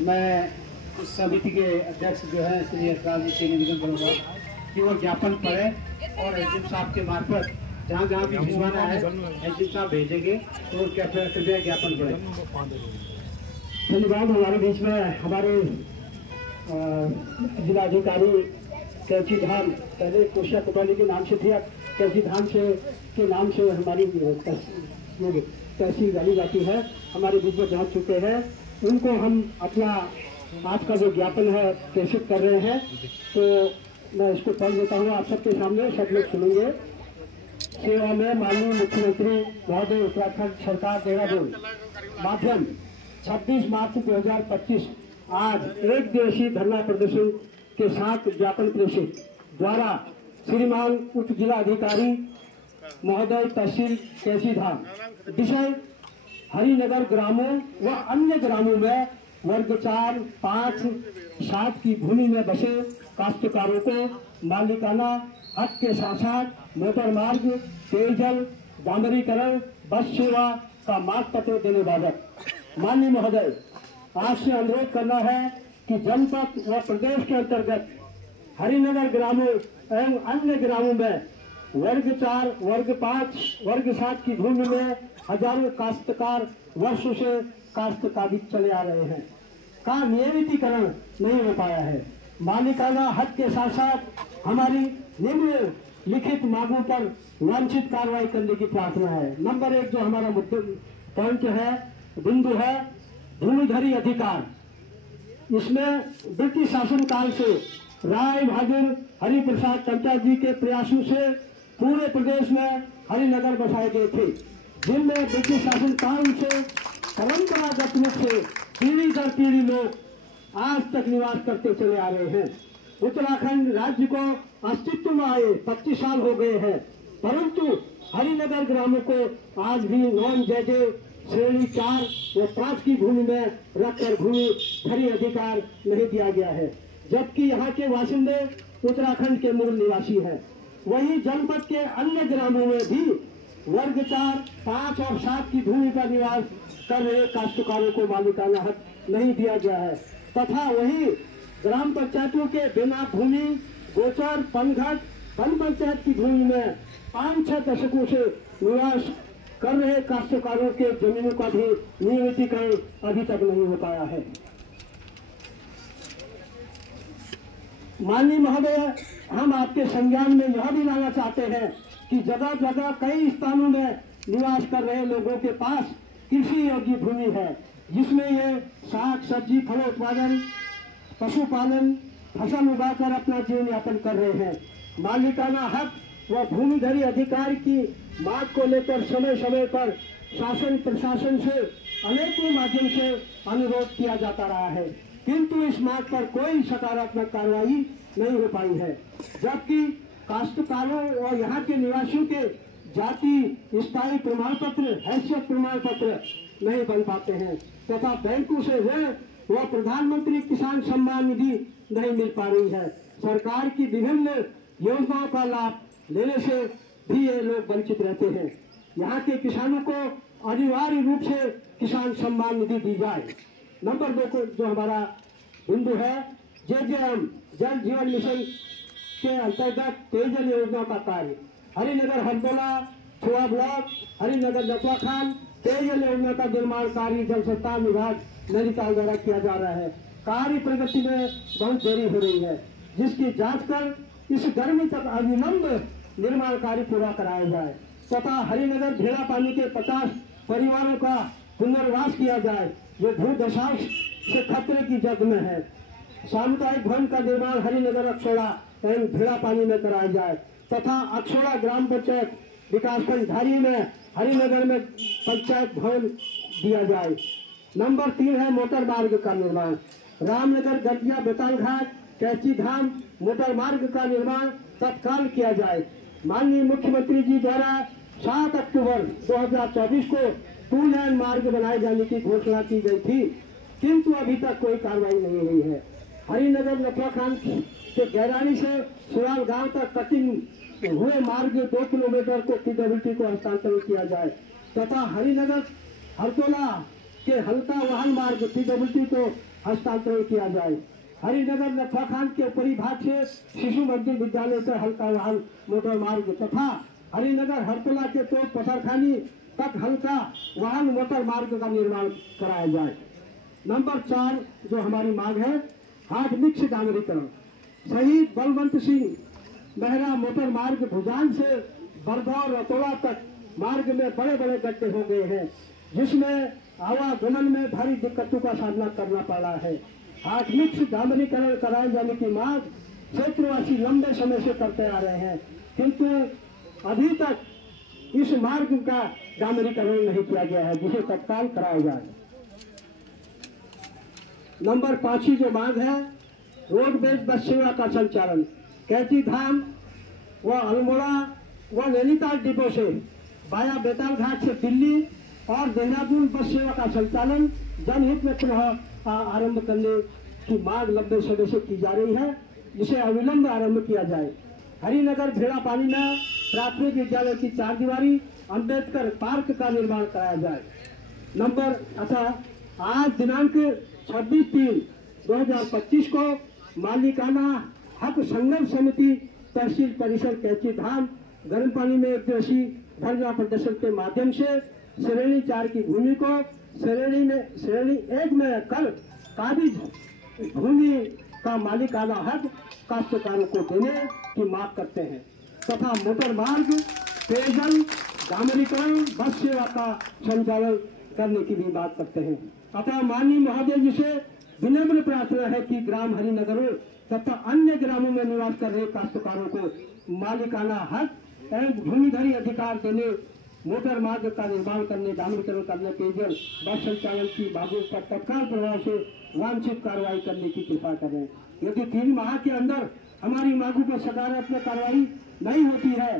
मैं इस समिति के अध्यक्ष जो है श्री यशराज जी से निवेदन करूँगा कि वो ज्ञापन पढ़े और एसडीएम साहब के मार्फत जहाँ जहाँ भी भिजवाना है एसडीएम साहब भेजेंगे तो कृपया ज्ञापन पढ़े। धन्यवाद। हमारे बीच में हमारे जिलाधिकारी कैची धाम, पहले कोशिया कोतवाली के नाम से थी, अब कैची धाम से के नाम से हमारी तहसील गाली जाती है, हमारे बीच में पहुँच चुके हैं। उनको हम अपना आज का जो ज्ञापन है प्रेषित कर रहे हैं, तो मैं इसको पढ़ देता हूँ आप सबके सामने, सब लोग सुनेंगे। सेवा में माननीय मुख्यमंत्री महोदय उत्तराखंड सरकार देहरादून माध्यम 26 मार्च 2025 आज एक दिवसीय धरना प्रदर्शन के साथ ज्ञापन प्रेषित द्वारा श्रीमान उप जिलाधिकारी महोदय तहसील कैची धाम, विषय हरिनगर ग्रामों व अन्य ग्रामों में वर्ग 4, 5, 7 की भूमि में बसे काश्तकारों को मालिकाना हक के साथ साथ मोटर मार्ग, पेयजल, डामरीकरण, बस सेवा का मार्ग पत्र देने बाबत माननीय महोदय आज से अनुरोध करना है कि जनपद व प्रदेश के अंतर्गत हरिनगर ग्रामों एवं अन्य ग्रामों में वर्ग 4, वर्ग 5, वर्ग 7 की भूमि में हजारों काश्तकार वर्षों से काश्तकारी चले आ रहे हैं का नियमितीकरण नहीं हो पाया है। मालिकाना हक के साथ साथ हमारी निम्न लिखित मांगों पर वांछित कार्रवाई करने की प्रार्थना है। नंबर 1 जो हमारा मुद्दा पॉइंट है, बिंदु है भूमिधरी अधिकार। इसमें ब्रिटिश शासन काल से राय बहादुर हरिप्रसाद पंचायत जी के प्रयासों से पूरे प्रदेश में हरिनगर बसाए गए थे, जिनमें ब्रिटिश शासन काल से परंपरागत रूप से पीढ़ी दर पीढ़ी लोग आज तक निवास करते चले आ रहे हैं। उत्तराखंड राज्य को अस्तित्व में आए 25 साल हो गए हैं, परंतु हरिनगर ग्रामों को आज भी नॉन जेजे श्रेणी 4 व 5 की भूमि में रखकर भूमि धरी अधिकार नहीं दिया गया है, जबकि यहाँ के बाशिंदे उत्तराखंड के मूल निवासी हैं। वहीं जनपद के अन्य ग्रामों में भी वर्ग 4, 5 और 7 की भूमि पर निवास कर रहे काश्तकारों को मालिकाना हक नहीं दिया गया है तथा वहीं ग्राम पंचायतों के बिना भूमि गोचर पनघट वन पंचायत की भूमि में 5-6 दशकों से निवास कर रहे काश्तकारों के जमीनों का भी नियमितीकरण अभी तक नहीं हो पाया है। माननीय महोदय, हम आपके संज्ञान में यह भी लाना चाहते हैं कि जगह जगह कई स्थानों में निवास कर रहे लोगों के पास कृषि योग्य भूमि है, जिसमें ये साग सब्जी फल उत्पादन पशुपालन फसल उगाकर अपना जीवन यापन कर रहे हैं। मालिकाना हक व भूमिधरी अधिकार की मांग को लेकर समय समय पर शासन प्रशासन से अनेकों माध्यम से अनुरोध किया जाता रहा है, किंतु इस मांग पर कोई सकारात्मक कार्रवाई नहीं हो पाई है, जबकि काश्तकारों और यहाँ के निवासियों के जाति स्थायी प्रमाण पत्र हैसियत प्रमाण पत्र नहीं बन पाते हैं तथा बैंकों से ऋण व प्रधानमंत्री किसान सम्मान निधि नहीं मिल पा रही है। सरकार की विभिन्न योजनाओं का लाभ लेने से भी ये लोग वंचित रहते हैं। यहाँ के किसानों को अनिवार्य रूप से किसान सम्मान निधि दी जाए। नंबर 2 को जो हमारा बिंदु है JJM जल जीवन मिशन के अंतर्गत पेयजल योजना का कार्य हरिनगर हरदोला छुआ ब्लॉक हरिनगर नटवाखान पेयजल योजना का निर्माण कार्य जल संसाधन विभाग नैनीताल द्वारा किया जा रहा है। कार्य प्रगति में बहुत देरी हो रही है, जिसकी जांच कर इस गर्मी तक अविलंब निर्माण कार्य पूरा कराया जाए तथा हरिनगर भेड़ा पानी के 50 परिवारों का पुनर्वास किया जाए जो भूदशा से खतरे की जद में है। सामुदायिक भवन का निर्माण हरिनगर अक्षोड़ा एवं भेड़ा पानी में कराया जाए तथा अक्षोड़ा ग्राम पंचायत विकासखंड धारी में हरिनगर में पंचायत भवन दिया जाए। नंबर 3 है मोटर मार्ग का निर्माण। रामनगर गंजिया बेताल घाट कैची धाम मोटर मार्ग का निर्माण तत्काल किया जाए। माननीय मुख्यमंत्री जी द्वारा 7 अक्टूबर 2024 को 2 लेन मार्ग बनाए जाने की घोषणा की गई थी, किंतु अभी तक कोई कार्रवाई नहीं हुई है। हरिनगर नटवाखान के गैरानी से सुराल गांव तक कटिंग हुए मार्ग 2 किलोमीटर को PWD को हस्तांतरित किया जाए तथा हरिनगर हरदोला के हल्का वाहन मार्ग PWD को हस्तांतरण किया जाए। हरिनगर नथवाखान के ऊपरी भाग से शिशु मंदिर विद्यालय से हल्का वाहन मोटर मार्ग तथा हरिनगर हरतला के तो पथरखानी तक हल्का वाहन मोटर मार्ग का निर्माण कराया जाए। नंबर 4 जो हमारी मांग है, हाट मिक्स डामरीकरण। शहीद बलवंत सिंह मेहरा मोटर मार्ग भुजान से बरगौर रतोड़ा तक मार्ग में बड़े बड़े गड्ढे हो गए हैं, जिसमें आवागमन में भारी दिक्कतों का सामना करना पड़ा है। हाट मिक्स डामरीकरण कराए जाने की मांग क्षेत्रवासी लंबे समय से करते आ रहे हैं, किंतु अभी तक इस मार्ग का डामरीकरण नहीं किया गया है, जिसे तत्काल कराया जाए। नंबर 5 जो मांग है, रोडवेज बस सेवा का संचालन कैची धाम व अल्मोड़ा व नैनीताल डिपो से बाया बेताल घाट से दिल्ली और देहरादून बस सेवा का संचालन जनहित में पुनः आरंभ करने की मांग लंबे समय से की जा रही है, जिसे अविलंब आरंभ किया जाए। हरिनगर भेड़ापानी में प्राथमिक विद्यालय की 4 दीवारी अंबेडकर पार्क का निर्माण कराया जाए। आज दिनांक 26/3/2025 को मालिकाना हक संघर्ष समिति तहसील परिसर कैची धाम गर्म पानी में एक दिवसीय धरना प्रदर्शन के माध्यम से श्रेणी 4 की भूमि को श्रेणी 1 में कल काबिज भूमि का मालिकाना हक काश्तकारों को देने की मांग करते हैं तथा मोटर मार्ग, पेयजल, डामरीकरण, बस सेवा का संचालन करने की भी बात करते हैं। अतः माननीय महोदय जी से विनम्र प्रार्थना है कि ग्राम हरिनगरों तथा अन्य ग्रामों में निवास कर रहे काश्तकारों को मालिकाना हक एवं भूमिधरी अधिकार देने, मोटर मार्ग का निर्माण करने, डामरीकरण करने, पेयजल, बस संचालन की मांगों पर तत्काल प्रभाव से वांछित कार्रवाई करने की कृपा करें। यदि 3 माह के अंदर हमारी मांगों पर सकारात्मक कार्रवाई नहीं होती है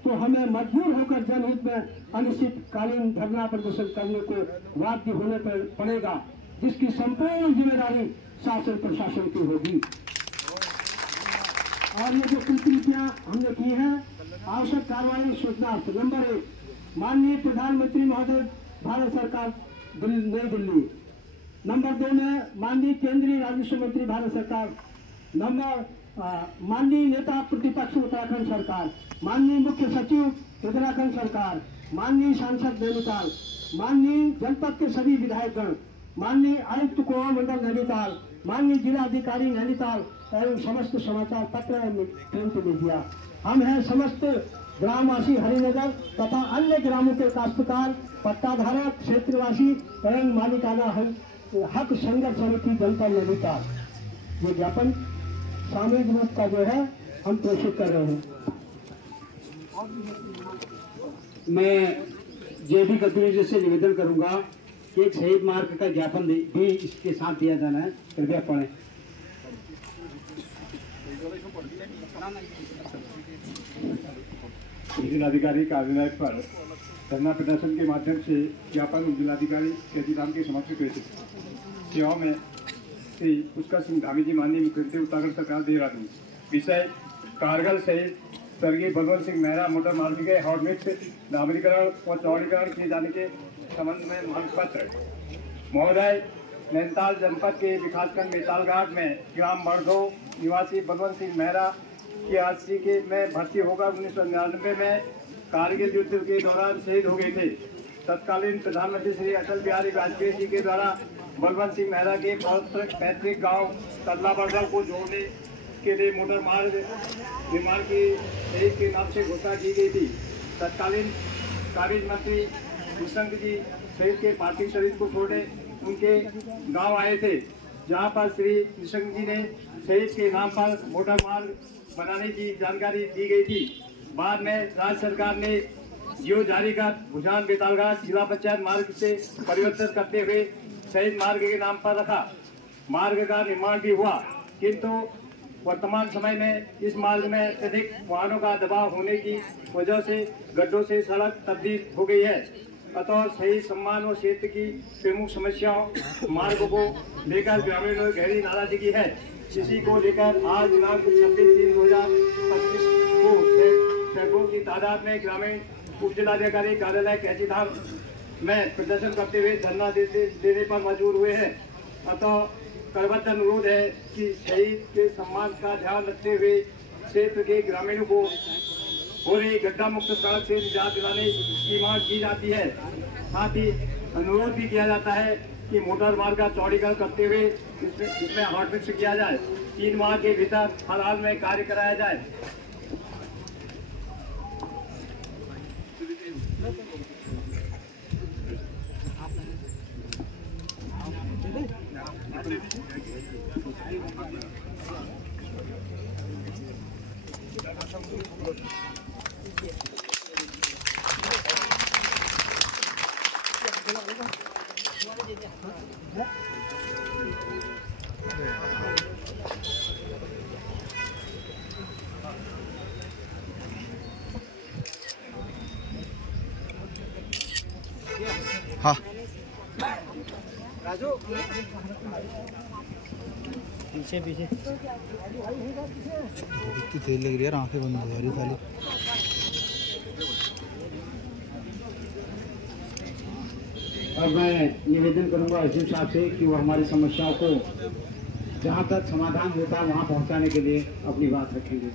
तो हमें मजबूर होकर जनहित में अनिश्चितकालीन धरना प्रदर्शन करने को बाध्य होने पड़ेगा, जिसकी संपूर्ण जिम्मेदारी शासन प्रशासन की होगी। और ये जो कृतियां हमने की है, आवश्यक कार्रवाई सूचनार्थ। नंबर 1, माननीय प्रधानमंत्री महोदय भारत सरकार नई दिल्ली। नंबर 2 में माननीय केंद्रीय राजस्व मंत्री भारत सरकार। नंबर माननीय नेता प्रतिपक्ष उत्तराखंड सरकार, माननीय मुख्य सचिव उत्तराखंड सरकार, माननीय सांसद नैनीताल, माननीय जनपद के सभी विधायकगण, माननीय आयुक्त कोआ मंडल नैनीताल, माननीय जिला अधिकारी नैनीताल एवं समस्त समाचार पत्र एवं प्रिंट मीडिया। हम हैं समस्त ग्रामवासी हरिनगर तथा अन्य ग्रामों के काश्तकार, पट्टाधारक, क्षेत्रवासी एवं मालिकाना हक संघर्ष समिति जनपद नैनीताल। ये ज्ञापन सामूहिक रूप का जो है हम प्रेषित कर रहे हैं। मैं जेबी गतिविधि से निवेदन करूंगा कि एक शहीद मार्ग का ज्ञापन भी इसके साथ दिया जाना है, कृपया पढ़ें। जिलाधिकारी कार्यालय पर धरना प्रदर्शन के माध्यम से ज्ञापन जिलाधिकारी कैची धाम के समक्ष प्रेषित। सेवाओं में श्री पुष्कर सिंह धामी जी, माननीय मुख्यमंत्री उत्तराखंड सरकार, देहरादून। विषय कारगिल शहीद स्वर्गीय बलवंत सिंह मेहरा मोटर मार्ग के हॉट मिक्स डामरीकरण और चौड़ीकरण किए जाने के संबंध में मांग पत्र। महोदय, नैनीताल जनपद के विकासखंड बेताल घाट में ग्राम मर्दो निवासी बलवंत सिंह मेहरा की 80 के में भर्ती होकर 1999 में कारगिल युद्ध के दौरान शहीद हो गए थे। तत्कालीन प्रधानमंत्री श्री अटल बिहारी वाजपेयी जी के द्वारा बलवंत सिंह मेहरा के पैतृक गांव तल्ला बरगल को जोड़ने के लिए मोटर मार्ग निर्माण की शहीद के नाम से घोषणा की गई थी। तत्कालीन काबिज मंत्री निशंक जी शहीद के पार्थिव शरीर को छोड़ने उनके गांव आए थे, जहां पर श्री निशंक जी ने शहीद के नाम पर मोटर मार्ग बनाने की जानकारी दी गई थी। बाद में राज्य सरकार ने जियो जारी कर भुजान बेतालघाट जिला पंचायत मार्ग से परिवर्तित करते हुए शहीद मार्ग के नाम पर रखा। मार्ग का निर्माण भी हुआ, किंतु वर्तमान समय में इस मार्ग में अत्यधिक वाहनों का दबाव होने की वजह से गड्ढों से सड़क तब्दील हो गई है। अतः सही सम्मान और क्षेत्र की प्रमुख समस्याओं मार्ग को लेकर ग्रामीणों में गहरी नाराजगी है। इसी को लेकर आज दिनांक 26/3/2025 को सैकड़ों की तादाद में ग्रामीण उप जिलाधिकारी कार्यालय कैची धाम में प्रदर्शन करते हुए धरना देने पर मजबूर हुए हैं। अतः करबद्ध अनुरोध है कि शहीद के सम्मान का ध्यान रखते हुए क्षेत्र के ग्रामीणों को हो रही गड्ढा मुक्त सड़क से निजात दिलाने की मांग की जाती है। साथ ही अनुरोध भी किया जाता है कि मोटर मार्ग का चौड़ीकरण करते हुए इसमें हॉट मिक्स किया जाए। 3 माह के भीतर हर हाल में कार्य कराया जाए। हाँ राजू पीछे पीछे इतनी तेल लग रही है, आंखें बंद हो जा रही साली। अब मैं निवेदन करूंगा एसडीएम साहब से कि वो हमारी समस्याओं को जहां तक समाधान होता है वहां पहुंचाने के लिए अपनी बात रखेंगे।